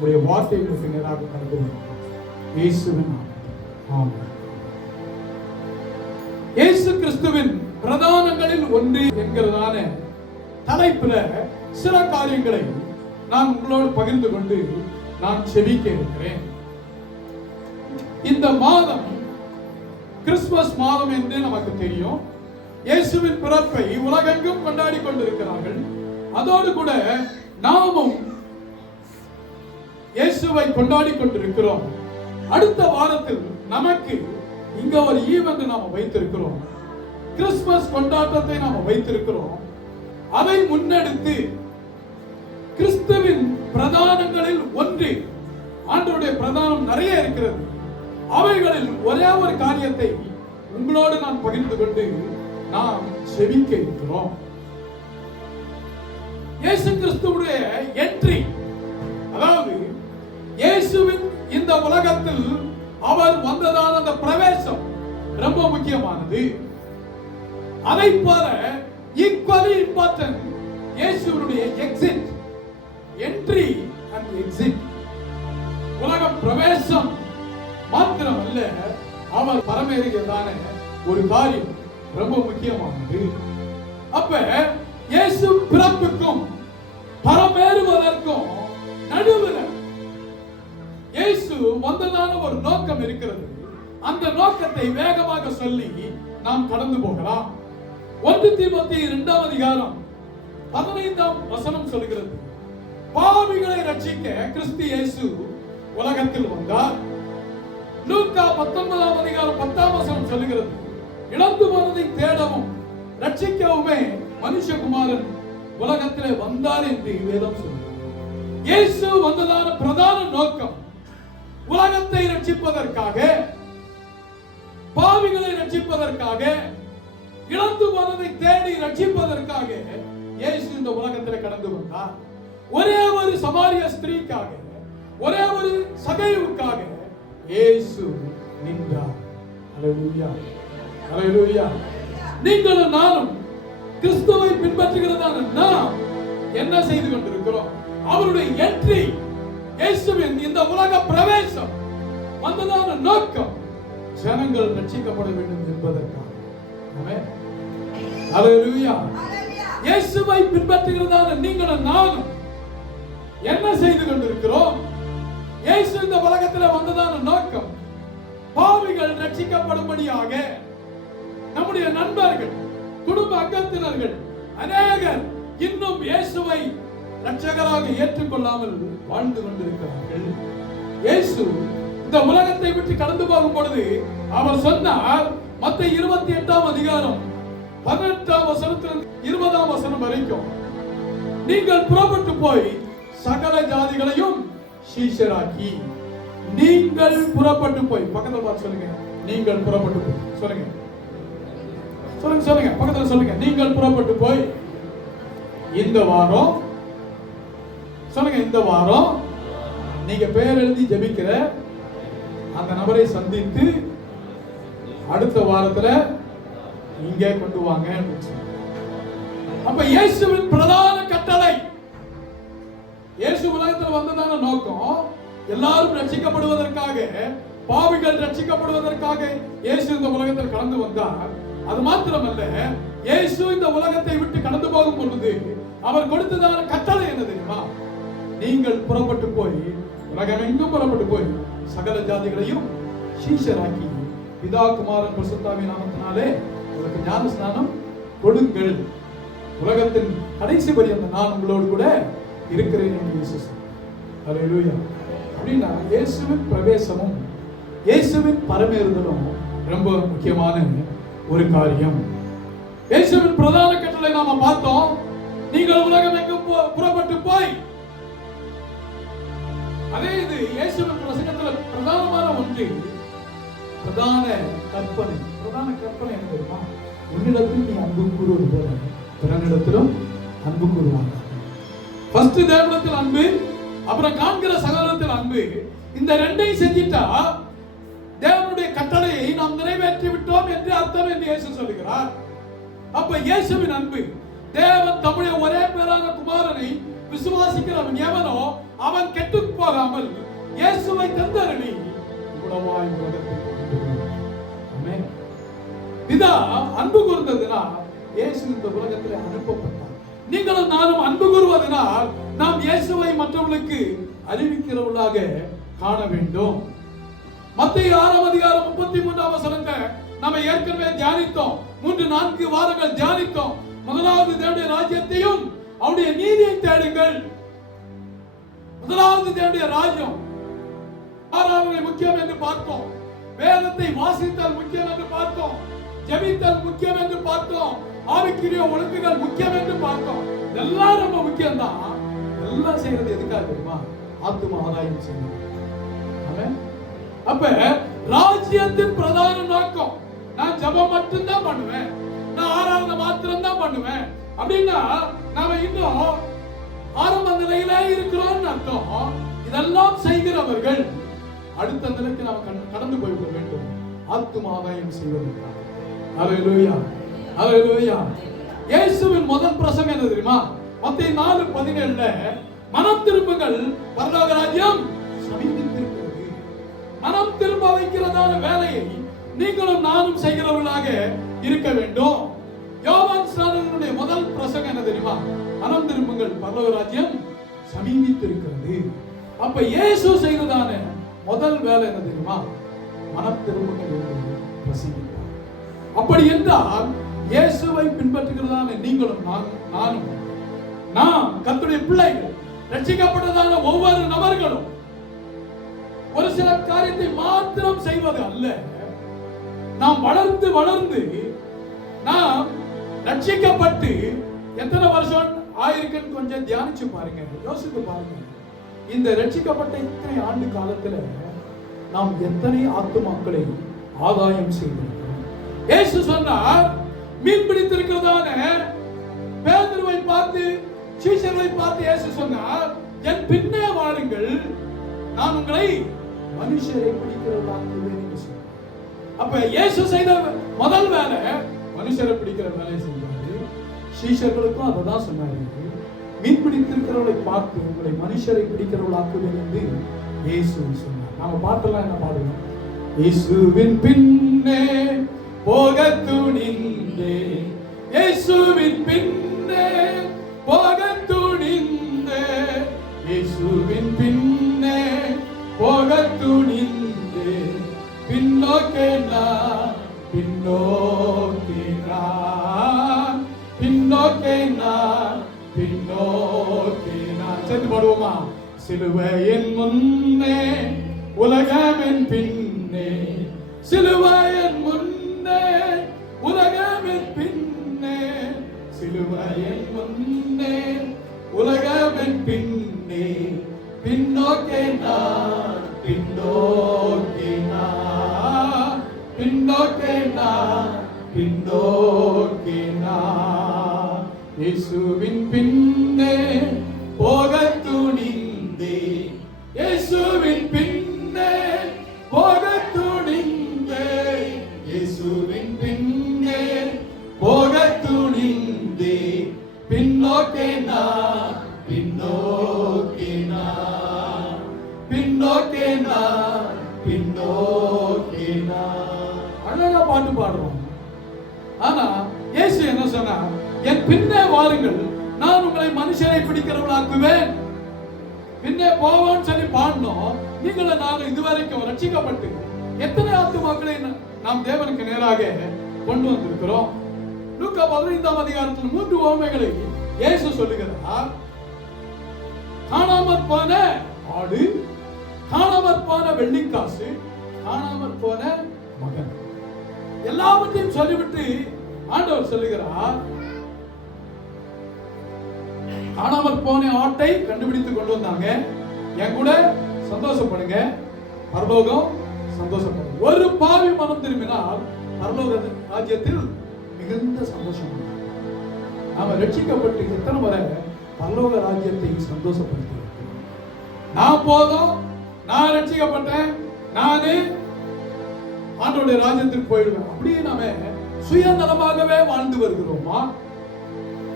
உடைய வார்த்தை உங்களுக்கு நேராக கடந்து இயேசுவின் ஆமென். இயேசு கிறிஸ்துவின் பிரதானங்களில் ஒன்று என்கிறதான தலைப்புல சில காரியங்களை நான் உங்களோடு பகிர்ந்து கொண்டு நான் செபிக்க இருக்கிறேன். இந்த மாதம் கிறிஸ்துமஸ் மாதம் என்று நமக்கு தெரியும். இயேசுவின் பிறப்பை உலகெங்கும் கொண்டாடி கொண்டிருக்கிறார்கள். அதோடு கூட நாமும் இயேசுவை கொண்டாடி கொண்டிருக்கிறோம். அடுத்த வாரத்தில் நமக்கு இங்க ஒரு ஈவென்ட் நாம வைத்திருக்கிறோம். கிறிஸ்துமஸ் கொண்டாட்டத்தை நாம வைத்திருக்கிறோம். அதை முன்னெடுத்து கிறிஸ்துவின் பிரதானங்களில் ஒன்று, ஆண்டவருடைய பிரதானம் நிறைய இருக்கிறது. அவைகளில் ஒரே ஒரு காரியத்தை உங்களோடு நான் பகிர்ந்து கொண்டு நாம் செபிக்க இருக்கிறோம். இயேசு கிறிஸ்துவுடைய என்ட்ரி, அதாவது இயேசுவின் இந்த உலகத்தில் அவர் வந்ததான அந்த பிரவேசம் ரொம்ப முக்கியமானது. அதை போல ஈக்குவலி இம்பார்ட்டன்ட் இயேசுவினுடைய எக்ஸிட், என்ட்ரி அண்ட் எக்ஸிட். உலக பிரவேசம் மாத்திரமல்ல, அவர் பரமேறியதான ஒரு காரியம் ரொம்ப முக்கியமானது. அப்ப இயேசு பிறப்புக்கும் பரமேறுவதற்கும் நடுவில் இயேசு வந்ததான ஒரு நோக்கம் இருக்கிறது. அந்த நோக்கத்தை வேகமாக சொல்லி நாம் கடந்து போகலாம். 1 தீமோத்தேயு 2ஆம் அதிகாரம் 15ஆம் வசனம் சொல்கிறது, பாவிகளை ரட்சிக்க கிறிஸ்து இயேசு உலகத்தில் வந்தார். லூக்கா 19ஆம் அதிகாரம் 10ஆம் வசனம் சொல்கிறது, இழந்து போனதை தேடவும் ரட்சிக்கவுமே மனுஷகுமாரன் உலகத்திலே வந்தார் என்று வேதம் சொல்கிறது. இயேசு வந்ததான பிரதான நோக்கம் உலகத்தை ரட்சிப்பதற்காக, பாவிகளை ரட்சிப்பதற்காக, இழந்து போனதை தேடி ரட்சிப்பதற்காக இயேசு இந்த உலகத்தில் கடந்து வந்தார். ஒரே ஒரு சமாரிய ஸ்திரீக்காக, ஒரே ஒரு சகைவுக்காக இயேசு நின்றார். ஹல்லேலூயா, ஹல்லேலூயா. நீங்களும் நானும் கிறிஸ்துவை பின்பற்றுகிறதான நாம் என்ன செய்து கொண்டிருக்கிறோம்? அவருடைய என்ட்ரி, இயேசுவின் இந்த உலக பிரவேசம் வந்ததான நோக்கம் ஜனங்கள் ரட்சிக்கப்பட வேண்டும் என்பதற்காக. ஆமென், ஹல்லேலூயா. இயேசுவை பின்பற்றுகிறதான நீங்களும் நானும் என்ன செய்து கொண்டிருக்கிறோம்? இயேசு இந்த உலகத்தில் வந்ததான நோக்கம் பாவிகள் ரட்சிக்கப்படும்படியாக. நம்முடைய நண்பர்கள், குடும்ப அங்கத்தினர்கள் அநேகர் இன்னும் இயேசுவை ரட்சகராக ஏற்றுக்கொள்ளாமல் வாழ்ந்து கொண்டிருக்கிறார்கள். இயேசு இந்த உலகத்தை விட்டு கடந்து போகும் பொழுது அவர் சொன்னார், மத்தேயு 28ஆம் அதிகாரம் 18ஆம் வசனத்தில் 20ஆம் வசனம் வரைக்கும், நீங்கள் புறப்பட்டு போய் சகல ஜாதிகளையும் சீஷராக்கி. நீங்கள் புறப்பட்டு போய், பக்கத்துல பார்த்து சொல்லுங்க, நீங்கள் புறப்பட்டு போய். சொல்லுங்க, சொல்லுங்க, சொல்லுங்க, பக்கத்துல சொல்லுங்க. நீங்கள் புறப்பட்டு போய் இந்த வாரம், சொல்லுங்க, இந்த வாரம் நீங்க பெயர் எழுதி ஜெபிக்கிற அந்த நபரை சந்தித்து அடுத்த வாரத்துல இங்கே கொண்டு வாங்க. அப்ப இயேசுவின் பிரதான கட்டளை, இயேசு உலகத்தில் வந்ததான நோக்கம் எல்லாரும் ரட்சிக்கப்படுவதற்காக, பாவிகள் ரட்சிக்கப்படுவதற்காக இயேசு இந்த உலகத்தில் கடந்து வந்தார். அது மாத்திரமல்ல, இயேசு இந்த உலகத்தை விட்டு கடந்து போகும் பொழுது அவர் கொடுத்ததான கட்டளை என்ன தெரியுமா? நீங்கள் புறப்பட்டு போய், உலகமெங்கும் புறப்பட்டு போய் சகல ஜாதிகளையும் சீஷராக்கி பிதா குமாரன் பரிசுத்தாவின் நாமத்தினாலே உங்களுக்கு ஞான ஸ்நானம் கொடுங்கள். உலகத்தின் கடைசி பரியந்தம் நான் உங்களோடு கூட இருக்கிறேன் என்று இயேசு சொன்னார். ஹல்லேலூயா. அப்படின்னா இயேசுவின் பிரவேசமும் இயேசுவின் பரமேறுதலும் ரொம்ப முக்கியமான ஒரு காரியம். இயேசுவின் பிரதான கட்டளை நாம பார்த்தோம், நீங்கள் உலகம் எங்கும் புறப்பட்டு போய். அதே இது இயேசுவின் பிரசங்கத்தில் பிரதானமான ஒன்று, பிரதான கற்பனை. பிரதான கற்பனை என்ன தெரியுமா? உன்னிடத்தில் நீ அன்பு கூறுவது போல பிறனிடத்திலும் அன்பு கூறுவாங்க. ஃபர்ஸ்ட் தேவனிடத்தில் அன்பு, அப்புறம் காண்கிற சகோதரத்தில் அன்பு. இந்த ரெண்டையும் செஞ்சிட்டா தேவனுடைய கட்டளையை நாம் நிறைவேற்றி விட்டோம் என்று அர்த்தம் என்று இயேசு சொல்கிறார். அப்ப இயேசுவின் அன்பு, தேவன் தம்முடைய ஒரே பேரான குமாரனை விசுவாசிக்கிறவன் எவனோ அவன் கெட்டு போகாமல் இயேசுவை தந்தருளி உலவாய் உலகத்துக்கு வந்தார். ஆமென். பிதா அன்பு கூர்ந்ததினால் இயேசு இந்த உலகத்தில் அனுப்பப்பட்டார். நீங்களும் நானும் அன்பு கூறுவதனால் நாம் இயேசுவை மற்றவர்களுக்கு அறிவிக்கிறவர்களாக காண வேண்டும். மத்தேயு 6:33 நம்ம ஏற்கனவே தியானித்தோம். 3-4 வாரங்கள் தியானித்தோம். முதலாவது தேவனுடைய ராஜ்யத்தையும் அவருடைய நீதியை தேடுங்கள். முதலாவது தேவனுடைய ராஜ்யம் ஆராதனை முக்கியம் என்று பார்த்தோம். வேதத்தை வாசித்தல் முக்கியம் என்று பார்த்தோம். ஜெபித்தல் முக்கியம் என்று பார்த்தோம். ஆவிக்குரிய ஒழுங்குகள் முக்கியம் என்று பார்த்தோம். எல்லாம் ரொம்ப முக்கியம் தான். எல்லாம் செய்யறது எதுக்காக தெரியுமா? ஆத்தும ஆதாயம் செய்யணும். ஆமென். அப்ப ராஜ்யத்தின் பிரதான நோக்கம், நான் ஜெபம் மட்டும்தான் பண்ணுவேன், நான் ஆராதனை மாத்திரம் தான் பண்ணுவேன் அப்படின்னா நாம இன்னும் ஆரம்ப நிலையில இருக்கிறோம்னு அர்த்தம். இதெல்லாம் செய்கிறவர்கள் அடுத்த நிலைக்கு நாம் கடந்து போய்விட வேண்டும். ஆத்தும ஆதாயம் செய்வதற்காக. அல்லேலூயா, அல்லேலூயா. இயேசுவின் முதல் பிரசங்கம் என்ன தெரியுமா? மத்தேயு 4:17 மனம் திரும்புங்கள், பரலோக ராஜ்யம் சமீபித்திருக்கிறது. மனம் திரும்ப வைக்கிறதான வேலையை நீங்களும் நானும் செய்கிறவர்களாக இருக்க வேண்டும். யோவான் ஸ்நானகனுடைய முதல் பிரசங்கம் என்ன தெரியுமா? மனம் திரும்புங்கள், பரலோக ராஜ்யம் சமீபித்திருக்கிறது. அப்ப இயேசு செய்ததான முதல் வேலை என்ன தெரியுமா? மனம் திரும்புங்கள் என்று பிரசங்கித்தார். அப்படி என்றால் இயேசுவை பின்பற்றுகிறதான நீங்களும் நானும், நாம் கர்த்தருடைய பிள்ளைகள், ரட்சிக்கப்பட்டதான ஒவ்வொரு நபர்களும் ஒரு சில காரியத்தை மாத்திரம் செய்வது அல்ல. நாம் வளர்ந்து வளர்ந்து நாம் ரட்சிக்கப்பட்டு எத்தனை வருஷம் ஆயிருக்குன்னு கொஞ்சம் தியானிச்சு பாருங்க, யோசித்து பாருங்க. இந்த ரட்சிக்கப்பட்ட இத்தனை ஆண்டு காலத்துல நாம் எத்தனை ஆத்துமாக்களை ஆதாயம் செய்திருக்கிறோம். இயேசு சொன்னார், மீன் பிடித்திருக்கிறதான பேதுருவை பார்த்து, சீஷர்களை பார்த்து இயேசு சொன்னார், என் பின்னே வாருங்கள், நான் உங்களை மனுஷரை பிடிக்கிறவர்களாக்குவேன் என்று சொன்னார். அப்ப இயேசு செய்த முதல் வேலை மனுஷரை பிடிக்கிற வேலையை செஞ்சாரு. சீஷர்களுக்கும் அதை தான் சொன்னாரு. மீன் பிடித்திருக்கிறவர்களை பார்த்து உங்களை மனுஷரை பிடிக்கிறவர்களாக்குவேன் என்று இயேசு சொன்னார். நாம பாட்டெல்லாம் என்ன பாடுவோம்? இயேசுவின் பின்னே போக துணிந்தேன், இயேசுவின் பின்னே போக துணிந்தேன், இயேசுவின் பின்னே போக துணிந்தேன், பின்னோக்கே நான், பின்னோக்கே நான், பின்னோக்கே நான், பின்னோக்கே நான். சேர்ந்து பாடுவோமா? சிலுவையின் முன்னே உலகமின் பின்னே, சிலுவையின் முன்னே உலகமின் பின்னே, சிலுவையின் முன்னே உலகமின் பின்னே, பின்னோக்கே நான், பின்னோக்கே நான், பின்னோக்கே நான், பின்னோக்கே நான். இயேசுவின் பின்னே போக துணிந்தேன், இயேசுவின் பின்னே போக துணிந்தேன், இயேசுவின் பின்னே போக துணிந்தேன், பின்னோக்கே நான், பின்னோக்கே நான், பின்னோக்கே நான், பின்னோக்கே நான். அழகா பாட்டு பாடுறோம். ஆனா இயேசு என்ன சொன்னார்? என் பின்னே வாருங்கள், நான் உங்களை மனுஷரை பிடிக்கிறவர்களாக்குவேன். பின்னே போவோன்னு சொல்லி பாடணும். நீங்களும் நானும் இதுவரைக்கும் ரட்சிக்கப்பட்டு எத்தனை ஆத்துமாக்களை நாம் தேவனுக்கு நேராக கொண்டு வந்திருக்கிறோம். லூக்கா 15 3 உவமைகளை இயேசு சொல்லுகிறார். காணாமற் போன ஆடு, காணாமற் போன வெள்ளிக்காசு, காணாமற் போன மகன், எல்லாவற்றையும் சொல்லிவிட்டு ஆண்டவர் சொல்லுகிறார், காணாமற் போன ஆட்டை கண்டுபிடித்து கொண்டு வந்தாங்க, என் கூட சந்தோஷப்படுங்க, பரலோகம் சந்தோஷப்படுங்க. ஒரு பாவி மனம் திரும்பினால் பரலோக ராஜ்யத்தில் மிகுந்த சந்தோஷம். நாம ரட்சிக்கப்பட்டு எத்தனை முறை பரலோக ராஜ்யத்தை சந்தோஷப்படுத்தி, நான் போதும், நான் ரட்சிக்கப்பட்டேன், நானே ஆண்டவருடைய ராஜ்யத்துக்கு போயிடுவேன், அப்படியே நாம சுயநலமாகவே வாழ்ந்து வருகிறோமா?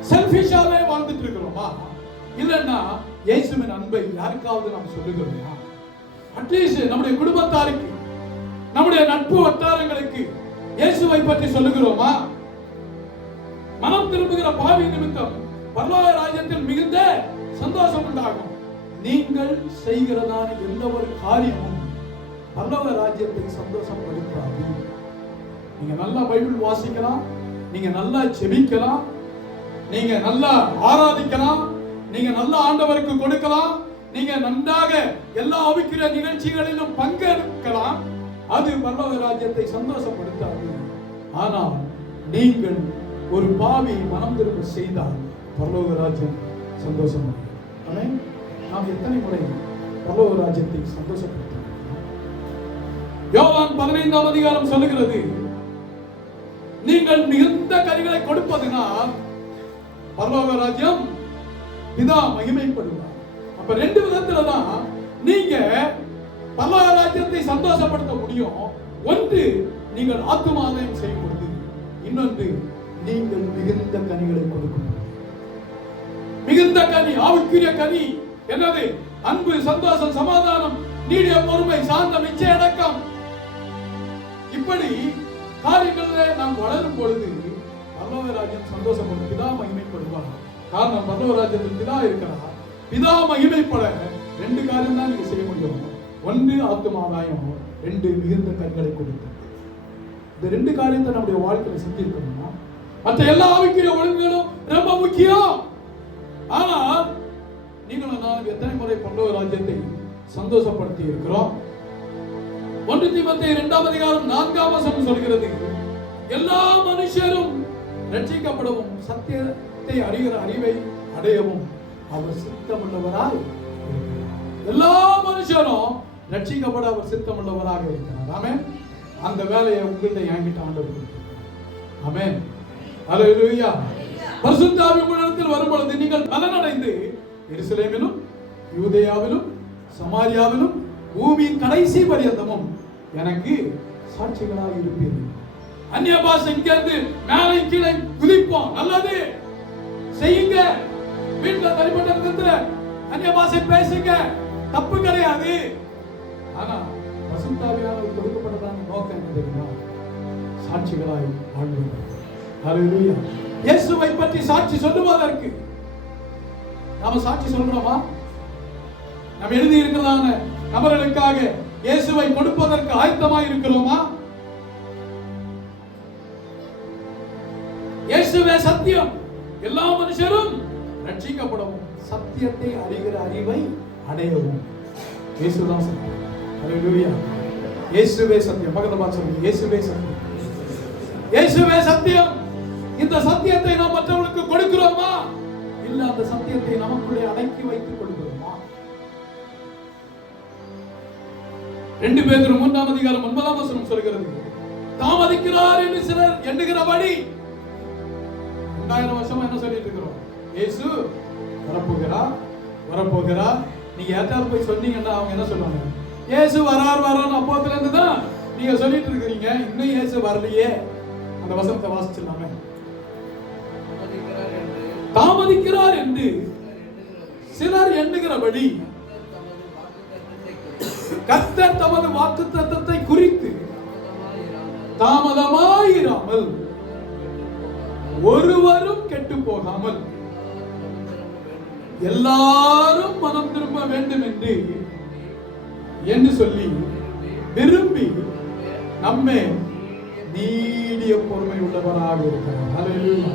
செல்ஃபிஷாவே வாழ்ந்துட்டு இருக்கிறோமா? இல்லன்னா இயேசுவின் அன்பை யாருக்காவது நாம் சொல்லுகிறோமா? அட்லீஸ்ட் நம்முடைய குடும்பத்தாருக்கு, நம்முடைய நட்பு வட்டாரங்களுக்கு இயேசுவை பற்றி சொல்லுகிறோமா? மனம் திரும்புகிற பாவி நிமித்தம் பரலோக ராஜ்யத்தில் மிகுந்த சந்தோஷம் உண்டாகும். நீங்கள் செய்கிறதான எந்த ஒரு காரியமும் பரலோக ராஜ்யத்தை சந்தோஷப்படுத்தாது. நீங்க நல்லா பைபிள் வாசிக்கலாம், நீங்க நல்லா ஜெபிக்கலாம், நீங்க நல்லா ஆராதிக்கலாம், நீங்க நல்லா ஆண்டவருக்கு கொடுக்கலாம், நீங்க நன்றாக எல்லா ஆவிக்குரிய நிகழ்ச்சிகளிலும் பங்கெடுக்கலாம். அது பரலோக ராஜ்யத்தை சந்தோஷப்படுத்தாது. ஆனால் நீங்கள் ஒரு பாவி மனம் திரும்ப செய்தால் பரலோக ராஜ்யம் சந்தோஷம். நாம் எத்தனை முறை பரலோக ராஜ்யத்தை சந்தோஷப்படுத்த? யோவான் 15ஆம் அதிகாரம் சொல்லுகிறது, நீங்கள் மிகுந்த கனிகளை கொடுப்பதனால் பரலோக ராஜ்யம் பிதா மகிமைப்படுவார். அப்ப ரெண்டு விதத்துல தான் நீங்க பரலோக ராஜ்யத்தை சந்தோஷப்படுத்த முடியும். ஒன்று, நீங்கள் ஆத்துமாதாயம் செய்யும் பொழுது, இன்னொன்று நீங்கள் மிகுந்த கனிகளை கொடுக்கும். மிகுந்த கனி, ஆவிக்குரிய கனி என்னது? அன்பு, சந்தோஷம், சமாதானம், நீடிய பொறுமை, சாந்தம், இச்சை அடக்கம். இப்படி காரியங்களிலே நாம் வளரும் பொழுது பரலோக ராஜ்யம் சந்தோஷப்படும், பிதா மகிமைப்படுவார். காரணம், பரலோக ராஜ்யத்தில் பிதா இருக்கிறார். பிதா மகிமைப்பட ரெண்டு காரியம் தான் நீங்க செய்ய முடியும். ஒன்று ஆத்துமாதாயம், ரெண்டு மிகுந்த கனிகளை கொடுக்கும். இந்த ரெண்டு காரியத்தை நம்முடைய வாழ்க்கையில செஞ்சிருக்கணும்னா மற்ற எல்லா ஆவிக்குரிய ஒழுங்குகளும் ரொம்ப முக்கியம். ஆனால் நீங்களும் நான் எத்தனை முறை பரலோக ராஜ்யத்தை சந்தோஷப்படுத்தி இருக்கிறோம்? 1 தீமோத்தேயு 2ஆம் அதிகாரம் 4ஆம் வசனம் சொல்கிறது, எல்லா மனுஷரும் ரட்சிக்கப்படவும் சத்தியத்தை அறிகிற அறிவை அடையவும் அவர் சித்தமுள்ளவராய் இருக்கிறார். எல்லா மனுஷரும் ரட்சிக்கப்பட அவர் சித்தமுள்ளவராக இருக்கிறார். ஆமென். அந்த வேலையை உங்கள்கிட்ட என்கிட்ட ஆண்டவர் கொடுக்கிறார். ஆமென். அல்லேலூயா. பரிசுத்த ஆவி உங்களிடத்தில் வரும் பொழுது நீங்கள் பலனடைந்து எருசலேமிலும் யூதேயாவிலும் சமாரியாவிலும் பூமியின் கடைசி பரியந்தமும் எனக்கு சாட்சிகளாக இருப்பீர்கள். அந்நிய பாஷை இங்கிருந்து மேலே கீழே குதிப்போம், நல்லது செய்யுங்க. வீட்டில் தனிப்பட்ட விதத்துல அந்நிய பாஷை பேசுங்க, தப்பு கிடையாது. ஆனா பரிசுத்த ஆவியானவர் கொடுக்கப்பட்டதான நோக்கம் என்ன தெரியுமா? சாட்சிகளாய் வாழ்வது. ஹல்லேலூயா. இயேசுவை பற்றி சாட்சி சொல்லுவதற்கு நாம சாட்சி சொல்றோமா? நாம் எழுதி இருக்கிறதான நபர்களுக்காக இயேசுவை கொடுப்பதற்கு ஆயத்தமாக இருக்கிறோமா? இயேசுவே சத்தியம், எல்லா மனுஷரும் ரட்சிக்கப்படவும் சத்தியத்தை அறிகிற அறிவை அடையவும். இயேசுதான் சத்தியம். ஹல்லேலூயா. இயேசுவே சத்தியம். பக்கத்துல பார்த்து சொல்லுங்க, இயேசுவே சத்தியம். இயேசுவே சத்தியம். இந்த சத்தியத்தை நாம் மற்றவர்களுக்கு கொடுக்கிறோமா? இல்ல அந்த சத்தியத்தை நமக்குள்ளே அடக்கி வைத்துக் கொள்கிறோமா? 2 பேதுரு 3ஆம் அதிகாரம் 9ஆம் வசனம் சொல்கிறது, தாமதிக்கிறார் என்று சிலர் எண்ணுகிறபடி 2000 வருஷமா என்ன சொல்லிட்டு இருக்கிறோம்? இயேசு வரப்போகிறார். நீங்க யார்கிட்ட போய் சொன்னீங்கன்னா அவங்க என்ன சொல்லுவாங்க? இயேசு வரான்னு அப்போத்துல இருந்து தான் நீங்க சொல்லிட்டு இருக்கிறீங்க, இன்னும் இயேசு வரலையே. அந்த வசனத்தை வாசிச்சிடலாமே. தாமதிக்கிறார் என்று சிலர் எண்ணுகிறபடி கர்த்தர் தமது வாக்குத்தத்தத்தை குறித்து தாமதமாயிராமல் ஒருவரும் கெட்டு போகாமல் எல்லாரும் மனம் திரும்ப வேண்டும் என்று சொல்லி விரும்பி நம்மை நீடிய பொறுமை உள்ளவராக இருக்கிறார். ஹல்லேலூயா.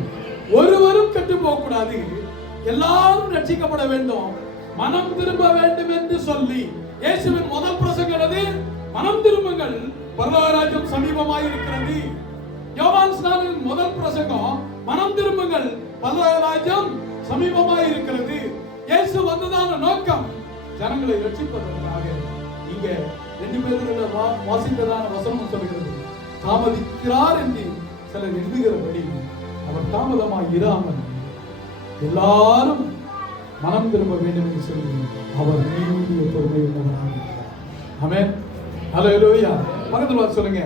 ஒருவரும் கெட்டு போக கூடாது, எல்லாரும் ரட்சிக்கப்பட வேண்டும், மனம் திரும்ப வேண்டும் என்று சொல்லி இயேசுவின் முதல் பிரசங்கம் மனம் திரும்புங்கள், பரலோக ராஜ்யம் சமீபமாய் இருக்கிறது. யோவான் ஸ்நானனின் முதல் பிரசங்கம் மனம் திரும்புங்கள், பரலோக ராஜ்யம் சமீபமாய் இருக்கிறது. இயேசு வந்ததான நோக்கம் ஜனங்களை ரட்சிப்பதற்காக. இங்க 2 பேருடைய வாசித்ததான வசனம் சொல்கிறது, தாமதிக்கிறார் என்று சிலர் எண்ணுகிறபடி அவர் தாமதமாய் இராமல் எல்லாரும் மனம் திரும்ப வேண்டும் என்று சொல்லி அவர் நீடிய பொறுமை உள்ளவராக இருக்கிறார். ஆமென். ஹல்லேலூயா. பக்கத்துல பார்த்து சொல்லுங்க,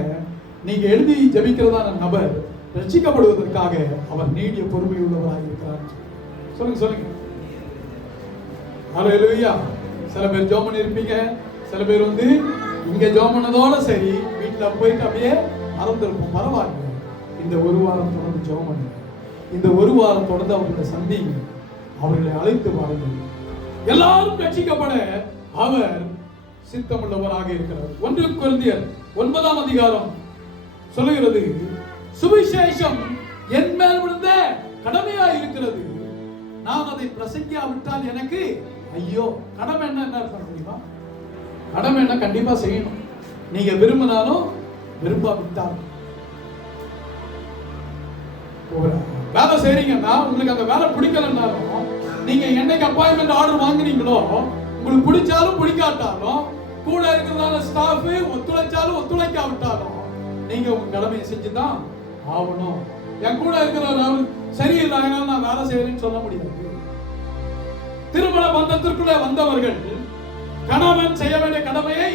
நீங்க எழுதி ஜெபிக்கிறதான நபர் ரட்சிக்கப்படுவதற்காக அவர் நீடிய பொறுமை உள்ளவராக இருக்கிறார். சொல்லுங்க. ஹல்லேலூயா. சில பேர் ஜெபம் பண்ணி இருப்பீங்க, சில பேர் வந்து இங்க ஜெபம் பண்ணதோட சரி வீட்டுல போயிட்டு அப்படியே மறந்துருப்போம். பரவாயில்ல, இந்த ஒரு வாரம் தொடர்ந்து ஜெபம் பண்ணுங்க. இந்த ஒரு வாரம் தொடர்ந்து அவர்களை சந்திங்க, அவர்களை அழைத்து வாருங்கள். எல்லாரும் ரட்சிக்கப்பட அவர் சித்தமுள்ளவராக இருக்கிறார். 1 கொரிந்தியர் 9ஆம் அதிகாரம் சொல்லுகிறது, சுவிசேஷம் என் மேல் விழுந்த கடமையா இருக்கிறது, நான் அதை பிரசங்கியாவிட்டால் எனக்கு ஐயோ. கடமை என்ன அர்த்தம் தெரியுமா? கடமை என்ன? கண்டிப்பா செய்யணும். நீங்க விரும்பினாலும் விரும்பாவிட்டாலும். வேலை செய்றீங்கன்னா உங்களுக்கு அந்த வேலை பிடிக்கலன்னாலும், நீங்க என்னைக்கு அப்பாயின்மெண்ட் ஆர்டர் வாங்குனீங்களோ, உங்களுக்கு பிடிச்சாலும் பிடிக்காட்டாலும், கூட இருக்கிறதால ஸ்டாஃப் ஒத்துழைச்சாலும் ஒத்துழைக்காவிட்டாலும், நீங்க உங்க கடமையை செஞ்சுதான் ஆகணும். என் கூட இருக்கிறவர் சரியில்லை, நான் வேலை செய்யறேன்னு சொல்ல முடியாது. திருமண பந்தத்திற்குள்ளே வந்தவர்கள் கணவன் செய்ய வேண்டிய கடமையை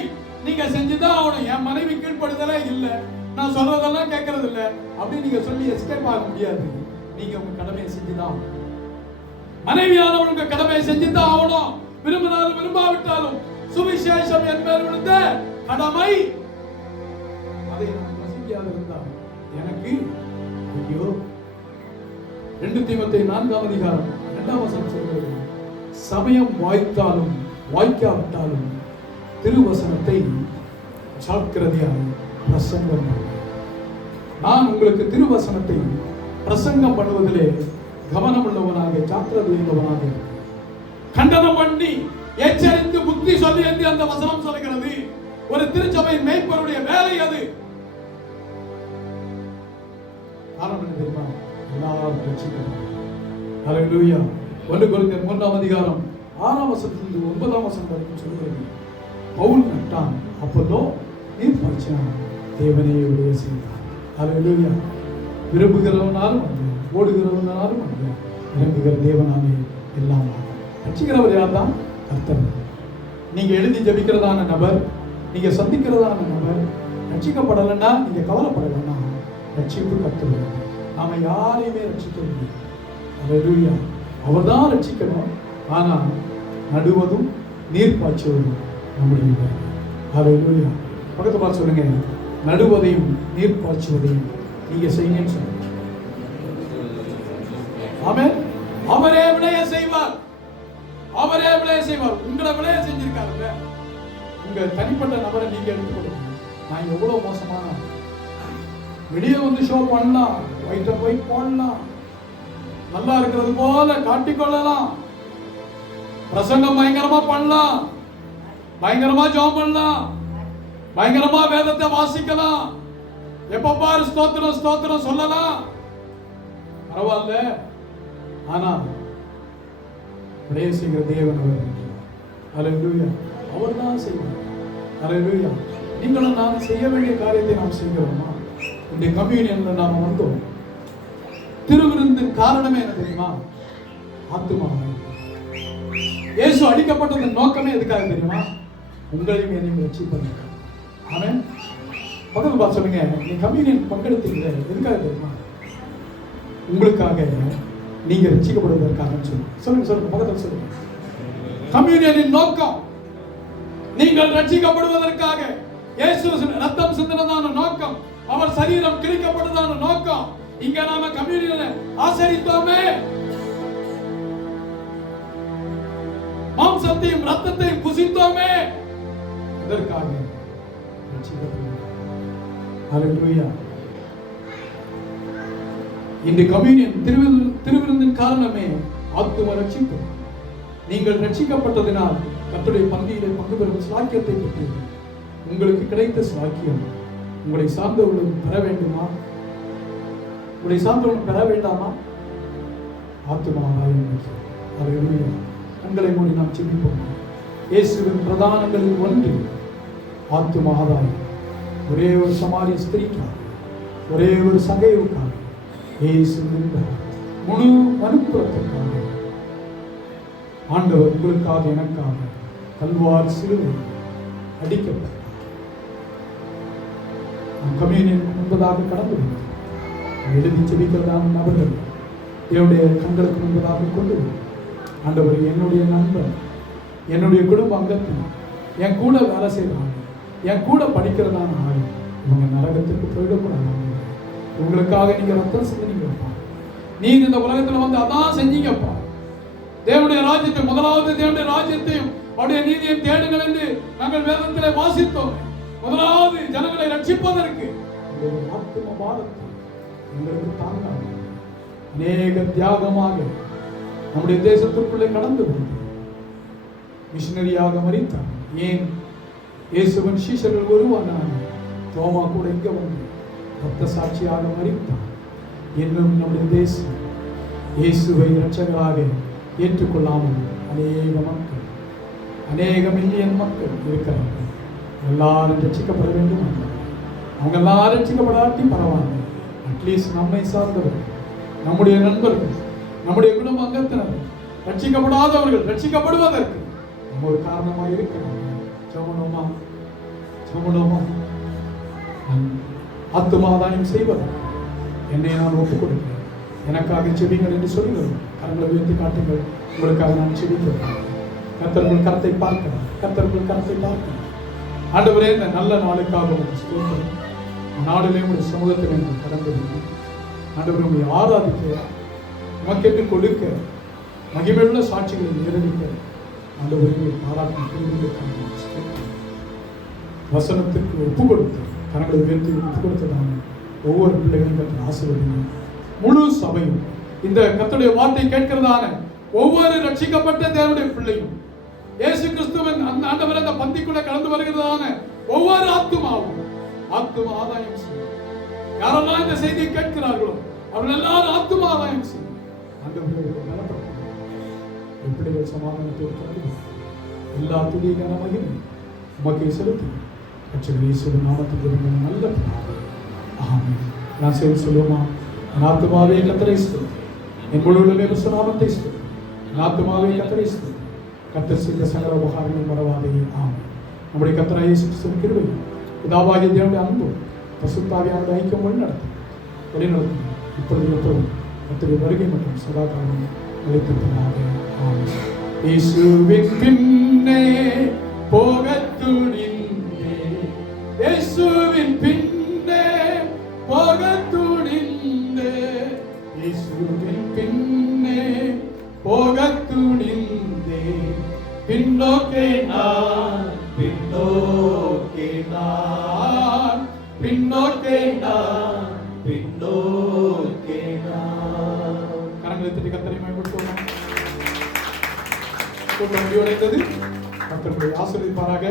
நீங்க செஞ்சுதான் ஆகணும். என் மனைவி கீழ்ப்படுதலே இல்லை, நான் சொல்றதெல்லாம் கேட்கறது இல்லை அப்படின்னு நீங்க சொல்லி எஸ்கேப் ஆக முடியாது. நீங்க உங்க கடமையை செஞ்சுதான், மனைவியானவங்க கடமையை செஞ்சுதான் ஆகணும். விரும்பினாலும் விரும்பாவிட்டாலும் சுவிசேஷம் என் மேல் விழுந்த கடமை, அதை நான் பிரசங்கியாக இருந்தால் எனக்கு ஐயோ. 2 தீமோத்தேயு 4ஆம் அதிகாரம் 2ஆம் வசனம் சொல்கிறது, சமயம் வாய்த்தாலும் வாய்க்காவிட்டாலும் திருவசனத்தை ஜாக்கிரதையாக பிரசங்கம். நான் உங்களுக்கு திருவசனத்தை பிரசங்கம் பண்ணுவதிலே கவனம் உள்ளவனாக ஜாக்கிரதை உள்ளவனாக கண்டனம் பண்ணி எச்சரித்து புத்தி சொல்லி என்று அந்த வசனம் சொல்கிறது. ஒரு திருச்சபையின் மேய்ப்பருடைய வேலை அது. காரணம் என்ன தெரியுமா? எல்லாரும் ரட்சிக்கணும். ஹல்லேலூயா. 1 கொரிந்தியர் 3ஆம் அதிகாரம் 6ஆம் வசனத்திலிருந்து 9ஆம் வசனம் வரைக்கும் சொல்கிறது, பவுல் நட்டான், அப்போலோ நீர் பாய்ச்சினான், தேவனே உதவி செய்தார். ஹல்லேலூயா. விரும்புகிறவனாலும் அல்ல, ஓடுகிறவனாலும் அல்ல, இறங்குகிற தேவனாலே எல்லாம். ரட்சிக்கிறவர் யார் தான்? கர்த்தர். நீங்க எழுதி ஜெபிக்கிறதான நபர், நீங்க சந்திக்கிறதான நபர் ரட்சிக்கப்படலைன்னா நீங்க கவலைப்படலைன்னா ரட்சிப்பு கர்த்தர். நாம யாரையுமே ரட்சிக்க முடியாது. ஹல்லேலூயா. அவர் தான் ரட்சிக்கணும். ஆனா நடுவதும் நீர் பாய்ச்சுவதும் நம்முடைய வேலை. ஹல்லேலூயா. பக்கத்து பார்த்து சொல்லுங்க, நடுவதையும் நீர் பாய்ச்சுவதையும் நீங்க செய்யுங்கன்னு சொல்லுங்க. ஆமென். அவரே விளைய செய்வார், அவரே விளைய செய்வார். உங்களை விளைய செஞ்சிருக்காருங்க. உங்க தனிப்பட்ட நபரை நீங்க எடுத்துக்கொள்ளுங்க. நான் எவ்வளவு மோசமான வெளியே வந்து ஷோ பண்ணலாம், ஒயிட் அண்ட் ஒயிட் போடலாம், நல்லா இருக்கிறது போல காட்டிக்கொள்ளலாம், பிரசங்கம் பயங்கரமா பண்ணலாம், பயங்கரமா ஜெபம் பண்ணலாம், பயங்கரமா வேதத்தை வாசிக்கலாம், எப்ப பாரு ஸ்தோத்திரம் ஸ்தோத்திரம் சொல்லலாம், பரவாயில்ல. ஆனா விளைய செய்கிற தேவன் அவர் இருக்கிறார். ஹல்லேலூயா. அவர் தான் செய்வார். ஹல்லேலூயா. நீங்களும் நான் செய்ய வேண்டிய காரியத்தை நாம் செய்கிறோமா? இந்த கம்யூனியன்ல நாம வந்தோம். திருவிருந்தின் காரணமே என்ன தெரியுமா? ஆத்துமா. இயேசு அடிக்கப்பட்டதன் நோக்கமே எதுக்காக தெரியுமா? உங்களையும் என்னையும் ரட்சிப்பது. ஆமென். பக்கத்துல பார்த்து சொல்லுங்க, நீ கம்யூனியன் பங்கெடுத்தீங்க எதுக்காக தெரியுமா? உங்களுக்காக, நீங்க ரட்சிக்கப்படுவதற்காக சொல்லுங்க. சொல்லுங்க பக்கத்துல சொல்லுங்க. கம்யூனியனின் நோக்கம் நீங்கள் ரட்சிக்கப்படுவதற்காக. இயேசு ரத்தம் சிந்தினதான நோக்கம், அவர் சரீரம் கிழிக்கப்பட்டதான நோக்கம். இங்க நாம கம்யூனியனை ஆசரித்தோமே, மாம்சத்தையும் ரத்தத்தையும் புசித்தோமே, அதற்காக ரட்சிக்கப்படுவோம். ஹல்லேலூயா. இந்த கம்யூனியன் திருவிருந்தின் காரணமே ஆத்தும ரட்சிப்பு. நீங்கள் ரட்சிக்கப்பட்டதினால் கர்த்தருடைய பந்தியிலே பங்கு பெறும் சாக்கியத்தை பெற்றீர்கள். உங்களுக்கு கிடைத்த சாக்கியம் உங்களை சார்ந்தவர்களும் பெற வேண்டுமா? உங்களை சார்ந்தவர்களும் பெற வேண்டாமா? ஆத்தும ஆதாயம். ஹல்லேலூயா. கண்களை மூடி நாம் ஜெபிப்போம். இயேசுவின் பிரதானங்களில் ஒன்று ஆத்தும ஆதாயம். ஒரே ஒரு சமாரிய ஸ்திரீக்காக, ஒரே ஒரு சகைவுக்காக இயேசு முழு மனுக்குலத்திற்காக ஆண்டவர் உங்களுக்காக எனக்காக கல்வாரி சிலுவையில் அடிக்கப்பட்டார். கம்யூனியன் முன்பதாக கடந்து எழுதி ஜெபிக்கிறதான நபர்கள் என்னுடைய கண்களுக்கு முன்பதாக கொண்டு ஆண்டவர் என்னுடைய நண்பன் என்னுடைய குடும்ப அங்கத்தினர், என் கூட வேலை செய்கிறாங்க, என் கூட படிக்கிறதான ஆள், இவங்க நரகத்துக்கு போயிடக்கூடாது. உங்களுக்காக நீங்க ரத்தம் செஞ்சீங்கப்பா. நீங்க இந்த உலகத்துல வந்து அதான் செஞ்சீங்கப்பா. தேவனுடைய ராஜ்யத்தை, முதலாவது தேவனுடைய ராஜ்யத்தையும் அவருடைய நீதியை தேடுங்கள் என்று நாங்கள் வேதத்திலே வாசித்தோம். முதலாவது ஜனங்களை ரட்சிப்பதற்கு ஆத்தும பாரத்தை எங்களுக்கு தாங்க அநேக தியாகமாக நம்முடைய தேசத்திற்குள்ளே கடந்து வந்து மிஷினரியாக மரித்தார். ஏன்? இயேசுவின் சீஷர்கள் ஒருவனான தோமா கூட இங்க வந்து ரத்த சாட்சியாக மரித்தார். இன்னும் நம்முடைய தேசம் இயேசுவை இரட்சகராக ஏற்றுக்கொள்ளாமல் அநேக மக்கள், அநேக மில்லியன் மக்கள் இருக்கிறார்கள். எல்லாரும் ரட்சிக்கப்பட வேண்டும். அவங்க எல்லாரும் ரட்சிக்கப்படாட்டி பரவாயில்லை, அட்லீஸ்ட் நம்மை சார்ந்தவர்கள், நம்முடைய நண்பர்கள், நம்முடைய குடும்ப அங்கத்தினர் ரட்சிக்கப்படாதவர்கள் ரட்சிக்கப்படுவதற்கு நம்ம ஒரு காரணமாக இருக்கிறோம். சமணமா ஆத்துமாதாயம் செய்வது என்னை நான் ஒப்புக் கொடுக்கிறேன். எனக்காக செவிங்கள் என்று சொல்லுங்கள். கரங்களை உயர்த்தி காட்டுங்கள். உங்களுக்காக நான் செவிக்கிறேன். கர்த்தர்கள் கரத்தை பார்க்கிறேன். கர்த்தர்கள் கரத்தை பார்க்கிறேன். ஆண்டவரே, இந்த நல்ல நாளுக்காக நாடுகளே உடைய சமூகத்தில் நான் கடந்து ஆண்டவரை உங்களை ஆராதிக்க, நமக்கென்று கொடுக்க, மகிமையுள்ள சாட்சிகளை நிரூபிக்க ஆண்டவரை பாராட்டி வசனத்திற்கு ஒப்பு கொடுத்து கரங்களை உயர்த்தி ஒப்பு கொடுத்ததான ஒவ்வொரு பிள்ளைகளும் ஆசீர்வதிங்க. முழு சபையும் இந்த கர்த்தருடைய வார்த்தை கேட்கிறதான ஒவ்வொரு ரட்சிக்கப்பட்ட தேவனுடைய பிள்ளையும் இயேசு கிறிஸ்துவின் அந்த ஆண்டவர் அந்த பந்திக்குள்ள கலந்து வருகிறதான ஒவ்வொரு ஆத்துமாவும் ஆத்தும ஆதாயம் செய்யும். யாரெல்லாம் இந்த செய்தியை கேட்கிறார்களோ அவர்கள் எல்லாரும் ஆத்தும ஆதாயம் செய்யும். பிள்ளைகள் சமாதானத்தோடு எல்லா துதியான மகிமை உமக்கே செலுத்தி நாமத்தில் நல்ல ஆமென். நான் சேர்ந்து சொல்லுவோமா? ஆத்துமாவே கர்த்தரை ஸ்துதி, என் முழு நாமத்தை ஸ்துதி, ஆத்துமாவே கர்த்தரை ஸ்துதி, கர்த்தர் செய்த சகல உபகாரங்கள் மறவாதே. ஆமென். நம்முடைய கர்த்தராகிய இயேசு கிறிஸ்துவின் கிருபை, பிதாவாகிய தேவனுடைய அன்பு, பரிசுத்தாவியானவருடைய ஐக்கியம் வழிநடத்தும் இப்பொழுது எப்பொழுதும் கர்த்தருடைய வருகை மற்றும் சதாகாலம் நிலைத்திருப்பதாக. ஆமென். இயேசுவின் பின்னே போகத் துணிந்தேன், இயேசுவின் பின்னே போகத் துணிந்தேன், இயேசுவின் பின்னே போகத் துணிந்தேன், பின்னோக்கே நான், பின்னோக்கே நான், பின்னோக்கே நான், பின்னோக்கே நான். கரங்களை தட்டி கர்த்தரை மகிமைப்படுத்துவோம். கூட்டம் முடிவடைந்தது. கர்த்தரை ஆசீர்வதிப்பாராக.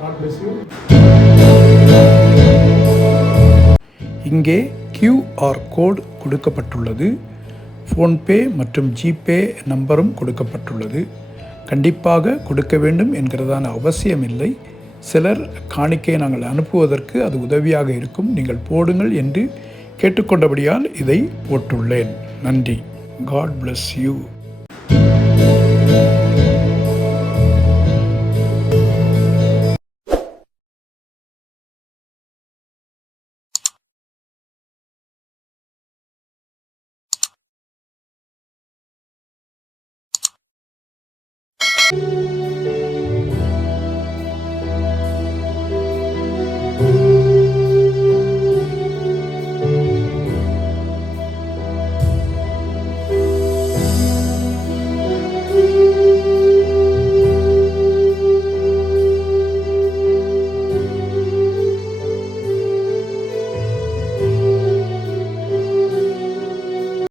God bless you. இங்கே QR கோட் கொடுக்கப்பட்டுள்ளது. ஃபோன்பே மற்றும் ஜிபே நம்பரும் கொடுக்கப்பட்டுள்ளது. கண்டிப்பாக கொடுக்க வேண்டும் என்கிறதான அவசியமில்லை. சிலர் காணிக்கை நாங்கள் அனுப்புவதற்கு அது உதவியாக இருக்கும், நீங்கள் போடுங்கள் என்று கேட்டுக்கொண்டபடியால் இதை போட்டுள்ளேன். நன்றி. God bless you.